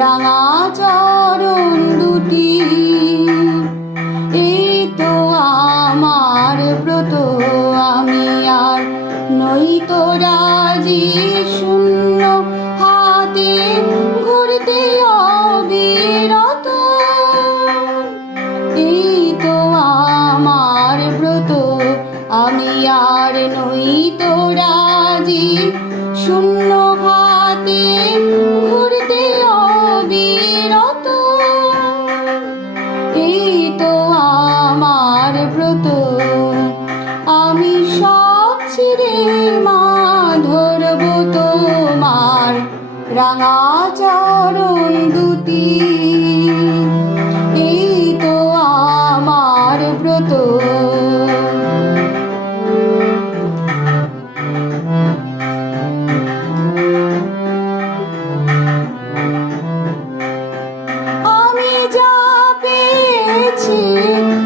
রাঙা চরণ দুটি। এই তো আমার ব্রত, আমি আর নই তো রাজি শূন্য। হাতে ঘুরতে অবিরত। এই তো আমার ব্রত, আমি আর নই তো রাজি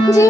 你自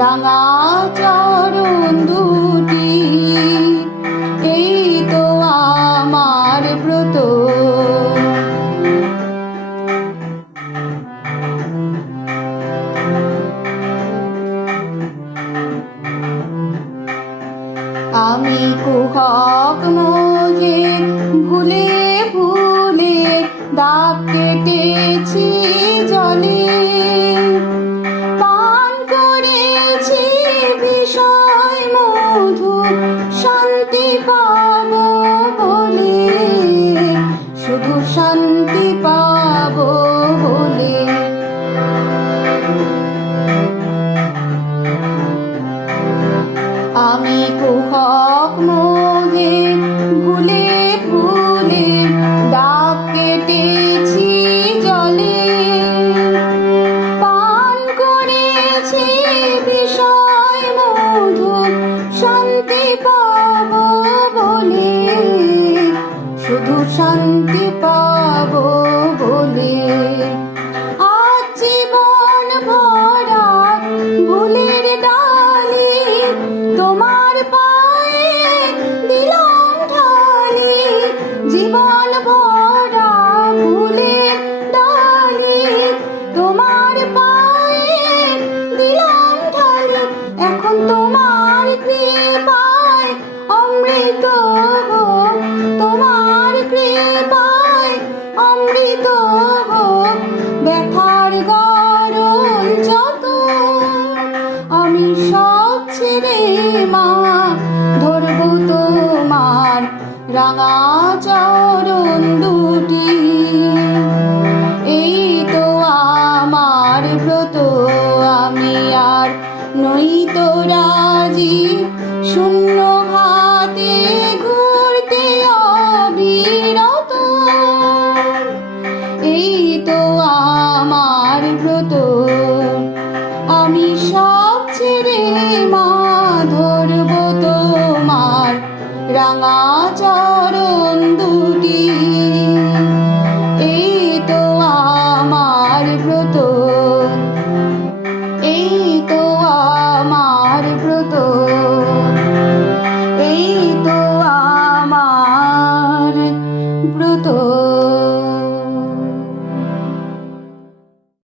রাঙা চরণ দুটি। এই তো আমার ব্রত। আমি কুহক মুখে ভুলে ভুলে দাগ কেটেছি।